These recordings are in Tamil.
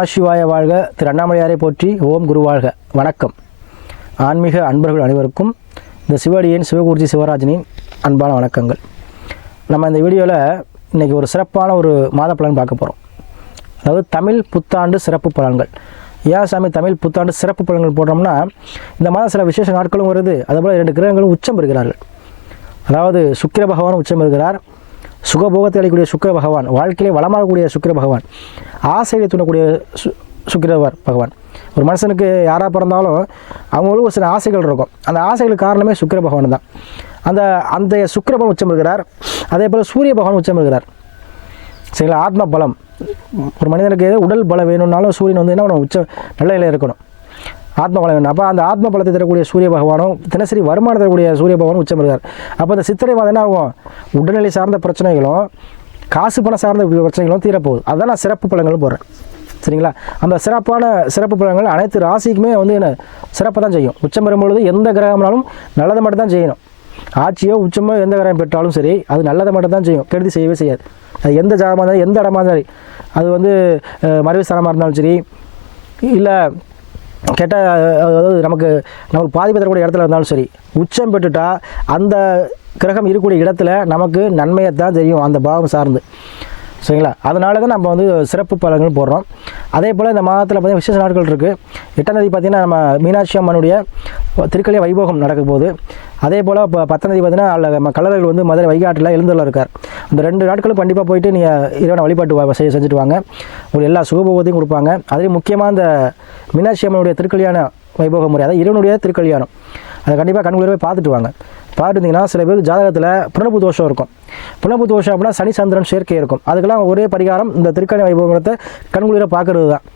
நமசிவாய வாழ்க. திரு அண்ணாமலையாரை போற்றி ஓம் குரு வாழ்க. வணக்கம். ஆன்மீக அன்பர்கள் அனைவருக்கும் இந்த சிவடியின் சிவகுருஜி சிவராஜனின் அன்பான வணக்கங்கள். நம்ம இந்த வீடியோவில் இன்றைக்கி ஒரு சிறப்பான ஒரு மாத பலன் பார்க்க போகிறோம் அதாவது தமிழ் புத்தாண்டு சிறப்பு பலன்கள். ஏன் சாமி தமிழ் புத்தாண்டு சிறப்பு பலன்கள் போடுறோம்னா இந்த மாதம் சில விசேஷ நாட்களும் வருது. அதுபோல் இரண்டு கிரகங்களும் உச்சம் பெறுகிறார்கள். அதாவது சுக்கிர பகவான் உச்சம் பெறுகிறார். சுகபோகத்தை அளிக்கக்கூடிய சுக்கிர பகவான் வாழ்க்கையிலே வளமாகக்கூடிய சுக்கிர பகவான் ஆசையை தூண்டக்கூடிய சு சுக்கிரவர் பகவான். ஒரு மனுஷனுக்கு யாராக பிறந்தாலும் அவங்களுக்கு ஒரு சில ஆசைகள் இருக்கும். அந்த ஆசைகளுக்கு காரணமே சுக்கிர பகவான் தான். அந்த அந்த சுக்கிர பகவான் உச்சம் இருக்கிறார். அதே போல் சூரிய பகவான் உச்சம் இருக்கிறார். சரிங்களா? ஆத்ம பலம். ஒரு மனிதனுக்கு உடல் பலம் வேணும்னாலும் சூரியன் வந்து என்ன பண்ணணும் உச்ச நல்ல நிலையில் இருக்கணும். ஆத்ம பலம் வேணும் அப்போ அந்த ஆத்ம பலத்தை தரக்கூடிய சூரிய பகவானும் தினசரி வருமானம் தரக்கூடிய சூரிய பகவானும் உச்சம் இருக்கார் அப்போ அந்த சித்திரை மாதம் என்ன ஆகும்? உடல்நிலை சார்ந்த பிரச்சனைகளும் காசு பணம் சார்ந்த பிரச்சனைகளும் தீரப்போகுது. அதான் நான் சிறப்பு பழங்களும் போடுறேன். சரிங்களா? அந்த சிறப்பான சிறப்பு பலன்கள் அனைத்து ராசிக்குமே வந்து என்ன சிறப்பாக தான் செய்யும். உச்சம் பெறும்பொழுது எந்த கிரகம்னாலும் நல்லதை மட்டும் தான் செய்யணும். ஆட்சியோ உச்சமோ எந்த கிரகம் பெற்றாலும் சரி அது நல்லதை மட்டும் தான் செய்யும். கெடுதி செய்யவே செய்யாது. அது எந்த ஜாதகமாக இருந்தாலும் எந்த இடமா இருந்தாலும் சரி. அது வந்து மறைவு ஸ்தானமாக இருந்தாலும் சரி இல்லை கெட்ட அதாவது நமக்கு நமக்கு பாதிப்பு தரக்கூடிய இடத்துல இருந்தாலும் சரி உச்சம் பெற்றுட்டா அந்த கிரகம் இருக்கக்கூடிய இடத்துல நமக்கு நன்மையை தான் தெரியும் அந்த பாவம் சார்ந்து. சரிங்களா? அதனால தான் நம்ம வந்து சிறப்பு பலன்கள் போடுறோம். அதே போல் இந்த மாதத்தில் பார்த்திங்கன்னா விசேஷ நாட்கள் இருக்குது எட்டாம் தேதி பார்த்திங்கன்னா நம்ம மீனாட்சி அம்மனுடைய திருக்கல்ய வைபோகம் நடக்க போகுது. அதே போல் இப்போ பத்தாம் தேதி பார்த்தீங்கன்னா அதில் நம்ம கலர்கள் வந்து மதுரை வைகாட்டில் எழுந்துள்ள இருக்கார். அந்த ரெண்டு நாட்களும் கண்டிப்பாக போயிட்டு நீங்கள் இறைவனை வழிபாட்டு வா- செய்ய செஞ்சுட்டு வாங்க. உங்களுக்கு எல்லா சுகபோகத்தையும் கொடுப்பாங்க. அதுலேயும் முக்கியமாக இந்த மீனாட்சி அம்மனுடைய திருக்கல்யாண வைபோக முறை அதாவது இறைவனுடைய திருக்கல்யாணம். அதை கண்டிப்பாக கண்குளிர போய் பார்த்துட்டு வாங்க. பார்த்துருந்தீங்கன்னா சில பேருக்கு ஜாதகத்தில் புனப்பு தோஷம் இருக்கும். புனப்பு தோஷம் அப்படின்னா சனி சந்திரன் சேர்க்கை இருக்கும். அதுக்கெல்லாம் ஒரே பரிகாரம் இந்த திருக்கணி வைபவத்தை கண்குளிர பார்க்கறது தான்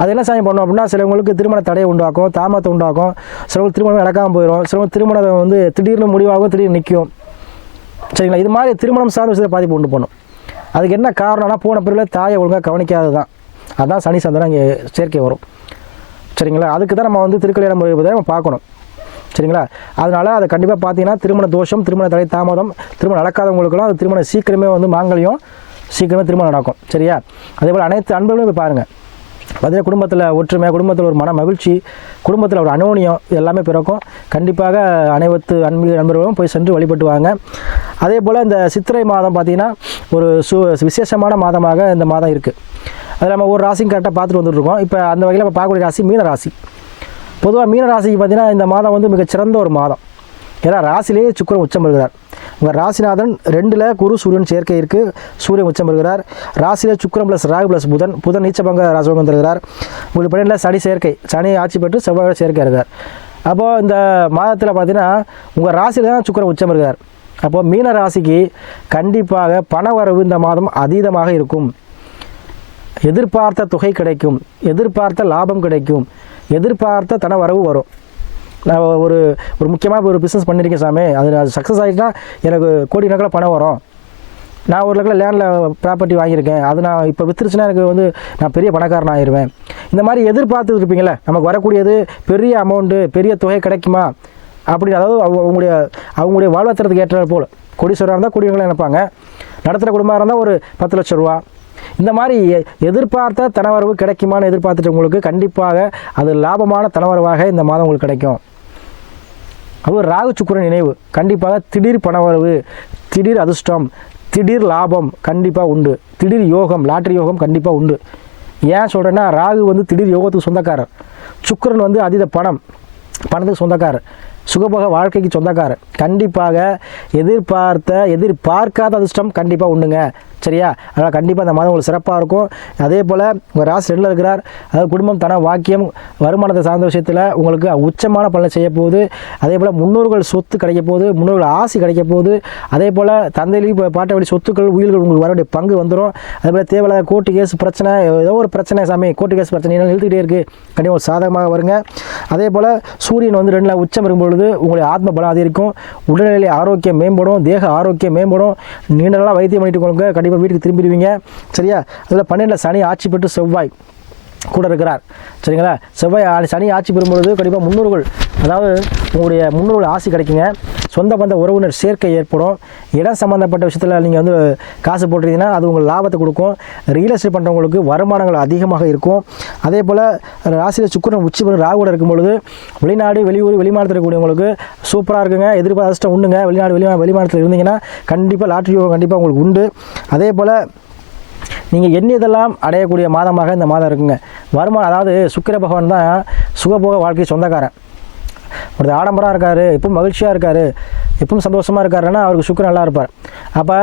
அது என்ன சாமி பண்ணும் அப்படின்னா சிலவங்களுக்கு திருமண தடையை உண்டாக்கும் தாமத்தை உண்டாக்கும். சிலவங்களுக்கு திருமணம் நடக்காமல் போயிடும் சிலவங்க திருமணம் வந்து திடீர்னு முடிவாகும் திடீர்னு நிற்கும் சரிங்களா? இது மாதிரி திருமணம் சார்ந்த விஷயத்தை பாதிப்பு உண்டு பண்ணும். அதுக்கு என்ன காரணம்னா போன பிறகு தாயை ஒழுங்காக கவனிக்காதது தான் அதுதான் சனி சந்திரன் இங்கே சேர்க்கை வரும். சரிங்களா? அதுக்கு தான் நம்ம வந்து திருக்கல்யாணம் நம்ம பார்க்கணும். சரிங்களா? அதனால் அதை கண்டிப்பாக பார்த்தீங்கன்னா திருமண தோஷம் திருமண தடை தாமதம் திருமணம் நடக்காதவங்களுக்கெல்லாம் அது திருமணம் சீக்கிரமே வந்து மாங்கல்யம் சீக்கிரமே திருமணம் நடக்கும். சரியா? அதே போல் அனைத்து அன்பர்களும் போய் பாருங்கள் பார்த்தீங்கன்னா குடும்பத்தில் ஒற்றுமை குடும்பத்தில் ஒரு மன மகிழ்ச்சி குடும்பத்தில் ஒரு அனோனியம் இது எல்லாமே பிறக்கும். கண்டிப்பாக அனைவத்து அன்பு நண்பர்களும் போய் சென்று வழிபட்டுவாங்க. அதே போல் இந்த சித்திரை மாதம் பார்த்திங்கன்னா ஒரு சு விசேஷமான மாதமாக இந்த மாதம் இருக்குது அதில் நம்ம ஒரு ராசியும் கரெக்டாக பார்த்துட்டு வந்துட்டுருக்கோம் இப்போ அந்த வகையில் நம்ம பார்க்கக்கூடிய ராசி மீன ராசி. பொதுவாக மீன ராசிக்கு பார்த்தீங்கன்னா இந்த மாதம் வந்து மிகச்சிறந்த ஒரு மாதம். ஏன்னா ராசிலேயே சுக்கரன் உச்சம் பெறுகிறார். உங்கள் ராசிநாதன் ரெண்டில் குரு சூரியன் சேர்க்கை இருக்குது சூரியன் உச்சம் பெறுகிறார். ராசியில் சுக்கிரன் ப்ளஸ் ராகு ப்ளஸ் புதன் புதன் நீச்சபங்க ராஜயோகம் தருகிறார். உங்களுக்கு பன்னிரெண்டில் சனி சேர்க்கை. சனி ஆட்சி பெற்று செவ்வாய் சேர்க்கை இருக்கார் அப்போது இந்த மாதத்தில் பார்த்தீங்கன்னா உங்கள் ராசியில் தான் சுக்கிரன் உச்சம் இருக்கிறார் அப்போது மீன ராசிக்கு கண்டிப்பாக பண வரவு இந்த மாதம் அதீதமாக இருக்கும். எதிர்பார்த்த தொகை கிடைக்கும் எதிர்பார்த்த லாபம் கிடைக்கும் எதிர்பார்த்த தன வரவு வரும். நான் ஒரு ஒரு முக்கியமாக ஒரு பிஸ்னஸ் பண்ணியிருக்கேன் சாமி. அது அது சக்ஸஸ் ஆகிட்டுனா எனக்கு கோடி கணக்கில் பணம் வரும். நான் ஒரு லட்சம் லேண்டில் ப்ராப்பர்ட்டி வாங்கியிருக்கேன். அது நான் இப்போ வித்துருச்சுன்னா எனக்கு வந்து நான் பெரிய பணக்காரன் ஆயிடுவேன் இந்த மாதிரி எதிர்பார்த்துட்டு இருப்பீங்களே நமக்கு வரக்கூடியது பெரிய அமௌண்ட்டு பெரிய தொகை கிடைக்குமா? அப்படின்னு அதாவது அவங்களுடைய அவங்களுடைய வாழ்வாதாரத்துக்கு ஏற்ற போல். கொடிசுவராக இருந்தால் குடிகளை நினைப்பாங்க. நடத்துகிற குடும்பமாக இருந்தால் ஒரு பத்து லட்ச ரூபா. இந்த மாதிரி எ- எதிர்பார்த்த தனவரவு கிடைக்குமான்னு எதிர்பார்த்துட்டு உங்களுக்கு கண்டிப்பாக அது லாபமான தனவரவாக இந்த மாதம் உங்களுக்கு கிடைக்கும். அது ராகு சுக்கிரன் நினைவு. கண்டிப்பாக திடீர் பணவரவு திடீர் அதிர்ஷ்டம் திடீர் லாபம் கண்டிப்பாக உண்டு. திடீர் யோகம் லாட்ரி யோகம் கண்டிப்பாக உண்டு. ஏன் சொல்கிறேன்னா ராகு வந்து திடீர் யோகத்துக்கு சொந்தக்காரர். சுக்கரன் வந்து அதீத பணம் பணத்துக்கு சொந்தக்காரர். சுகபோக வாழ்க்கைக்கு சொந்தக்காரர். கண்டிப்பாக எதிர்பார்த்த எதிர்பார்க்காத அதிர்ஷ்டம் கண்டிப்பாக உண்டுங்க. சரியா? அதனால் கண்டிப்பாக அந்த மாதம் உங்களுக்கு சிறப்பாக இருக்கும். அதே போல் உங்கள் ராசி ரெண்டில் இருக்கிறார் அதாவது குடும்பம் தன வாக்கியம் வருமானத்தை சார்ந்த விஷயத்தில் உங்களுக்கு உச்சமான பலனை செய்ய போகுது. அதே போல் முன்னோர்கள் சொத்து கிடைக்க போகுது முன்னோர்கள் ஆசி கிடைக்க போகுது. அதே போல் தந்தையிலையும் இப்போ பாட்ட வழி சொத்துக்கள் உயிர்கள் உங்களுக்கு வர வேண்டிய பங்கு வந்துடும் அதே போல் தேவையில்லாத கோர்ட்டு கேஸ் பிரச்சனை ஏதோ ஒரு பிரச்சனை சாமி கோர்ட்டு கேஸ் பிரச்சனை நிறுத்திக்கிட்டே இருக்குது கண்டிப்பாக ஒரு சாதகமாக வருங்க. அதே போல் சூரியன் வந்து ரெண்டில் உச்சம் வரும்பொழுது உங்களுடைய ஆத்ம பலம் அதிகரிக்கும். உடல்நிலை ஆரோக்கியம் மேம்படும் தேக ஆரோக்கியம் மேம்படும். நீண்ட நாளாக வைத்தியம் பண்ணிட்டு கொள்ளுங்க கண்டிப்பாக வீட்டுக்கு திரும்பிடுவீங்க. சரியா? அதில் பன்னெண்டில் சனி ஆட்சி பெற்று செவ்வாய் கூட இருக்கிறார். சரிங்களா? செவ்வாய் சனி ஆட்சி பெறும்பொழுது கண்டிப்பாக முன்னோர்கள் அதாவது உங்களுடைய முன்னோர்கள் ஆசி கிடைக்குங்க. சொந்த பந்த உறவினர் சேர்க்கை ஏற்படும். இடம் சம்மந்தப்பட்ட விஷயத்தில் நீங்கள் வந்து காசு போட்டிருந்தீங்கன்னா அது உங்களுக்கு லாபத்தை கொடுக்கும். ரியல் எஸ்டேட் பண்ணுறவங்களுக்கு வருமானங்கள் அதிகமாக இருக்கும். அதே போல் ராசியில் சுக்கரன் உச்சி பெறும் ராகுடன் இருக்கும் பொழுது வெளிநாடு வெளியூர் வெளிமாநிலத்தில் இருக்கக்கூடியவங்களுக்கு சூப்பராக இருக்குங்க. எதிர்பார்த்த அதிர்ஷ்டம் உண்டுங்க. வெளிநாடு வெளிமா வெளிமாநிலத்தில் இருந்தீங்கன்னா கண்டிப்பாக லாட்ரி யோகம் கண்டிப்பாக உங்களுக்கு உண்டு. அதே போல் நீங்கள் எண்ணியதெல்லாம் அடையக்கூடிய மாதமாக இந்த மாதம் இருக்குங்க. வருமானம் அதாவது சுக்கிர பகவான் தான் சுகபோக வாழ்க்கை சொந்தக்காரன். ஒரு ஆடம்பரம் இருக்கார் எப்பவும் மகிழ்ச்சியாக இருக்கார் எப்பவும் சந்தோஷமாக இருக்காருன்னா அவருக்கு சுக்கிரன் நல்லா இருப்பார். அப்போ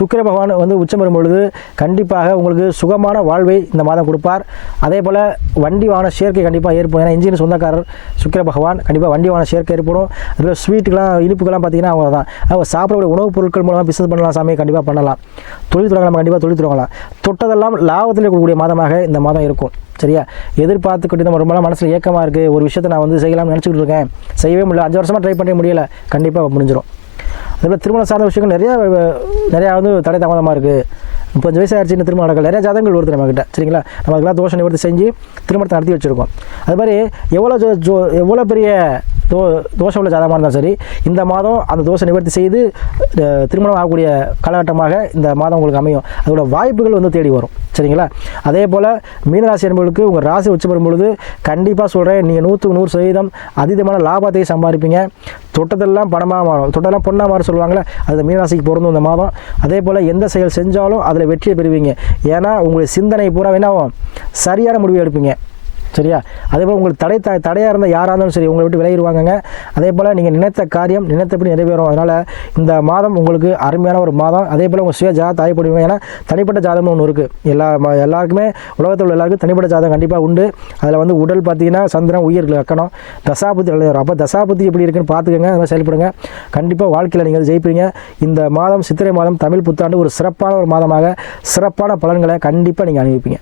சுக்கர சுக்கிர பகவான் வந்து உச்சம் பெறும் பொழுது கண்டிப்பாக உங்களுக்கு சுகமான வாழ்வை இந்த மாதம் கொடுப்பார். அதே போல் வண்டி வாகன சேர்க்கை கண்டிப்பாக ஏற்படும். ஏன்னா இன்ஜின் சொந்தக்காரர் சுக்கிர பகவான் கண்டிப்பாக வண்டி வாகன சேர்க்கை ஏற்படும். அதுபோல் ஸ்வீட்டுக்கெலாம் இனிப்புக்கெல்லாம் பார்த்தீங்கன்னா அவங்க தான் அவங்க சாப்பிடக்கூடிய உணவுப் பொருட்கள் மூலமாக பிஸ்னஸ் பண்ணலாம் சாமி கண்டிப்பாக பண்ணலாம். தொழில் தொடங்கலாம் கண்டிப்பாக தொழில் தொடங்கலாம். தொட்டதெல்லாம் லாபத்தில் இருக்கக்கூடிய மாதமாக இந்த மாதம் இருக்கும். சரியா? எதிர்பார்த்துக்கிட்டு நம்ம ரொம்ப நாள் மனசில் ஏக்கமாக இருக்குது ஒரு விஷயத்தை நான் வந்து செய்யலாம்னு நினச்சிக்கிட்டு இருக்கேன். செய்யவே முடியல. அஞ்சு வருஷமாக ட்ரை பண்ண முடியல. கண்டிப்பாக முடிஞ்சிடும் அதுபோல் திருமணம் சார்ந்த விஷயங்கள் நிறையா நிறையா வந்து தடை தாமதமாக இருக்குது முப்பஞ்சு வயசு ஆயிடுச்சு இன்னும் திருமணம் நடக்கல. நிறைய ஜாதகங்கள் வருது நம்மக்கிட்ட சரிங்களா? நம்ம அதுக்கெல்லாம் தோஷம் நிவர்த்தி செஞ்சு திருமணத்தை நடத்தி வச்சுருக்கோம். அது மாதிரி எவ்வளோ ஜோ ஜோ எவ்வளோ பெரிய தோ தோஷம் உள்ள ஜாதகமாக இருந்தாலும் சரி இந்த மாதம் அந்த தோஷை நிவர்த்தி செய்து திருமணம் ஆகக்கூடிய காலகட்டமாக இந்த மாதம் உங்களுக்கு அமையும். அதோட வாய்ப்புகள் வந்து தேடி வரும். சரிங்களா? அதே போல் மீனராசி என்பவர்களுக்கு உங்கள் ராசி உச்சம் பெறும் பொழுது கண்டிப்பாக சொல்கிறேன் நீங்கள் நூற்றுக்கு நூறு சதவீதம் அதீதமான லாபத்தை சம்பாதிப்பீங்க. தொட்டதெல்லாம் பணமாக மாறும். தொட்டதெல்லாம் பொண்ணாக மாறும் சொல்லுவாங்களே அது மீனராசிக்கு பொருந்தும் இந்த மாதம். அதே போல் எந்த செயல் செஞ்சாலும் அதில் வெற்றியை பெறுவீங்க. ஏன்னா உங்களுடைய சிந்தனை பூரா என்ன ஆகும்? சரியான முடிவு எடுப்பீங்க. சரியா? அதே போல் உங்களுக்கு தடை த தடையாக இருந்தால் யாராக இருந்தாலும் சரி உங்களை விட்டு விலகிடுவாங்கங்க. அதே போல் நீங்கள் நினைத்த காரியம் நினைத்தபடி நிறைவேறும். அதனால் இந்த மாதம் உங்களுக்கு அருமையான ஒரு மாதம். அதே போல் உங்கள் சுய ஜாதகம் தாய்ப்படுவீங்க. ஏன்னா தனிப்பட்ட ஜாதகம் ஒன்று இருக்குது எல்லா எல்லாருக்குமே உலகத்தில் உள்ள எல்லாருக்கும் தனிப்பட்ட ஜாதகம் கண்டிப்பாக உண்டு. அதில் வந்து உடல் பார்த்தீங்கன்னா சந்திரன் உயிர் லக்கணம் தசாபுத்தி விளையாடும் அப்போ தசாபுத்தி எப்படி இருக்குன்னு பார்த்துக்கோங்க அதை செயல்படுங்க. கண்டிப்பாக வாழ்க்கையில் நீங்கள் ஜெயிப்பீங்க. இந்த மாதம் சித்திரை மாதம் தமிழ் புத்தாண்டு ஒரு சிறப்பான ஒரு மாதமாக சிறப்பான பலன்களை கண்டிப்பாக நீங்கள் அனுபவிப்பீங்க.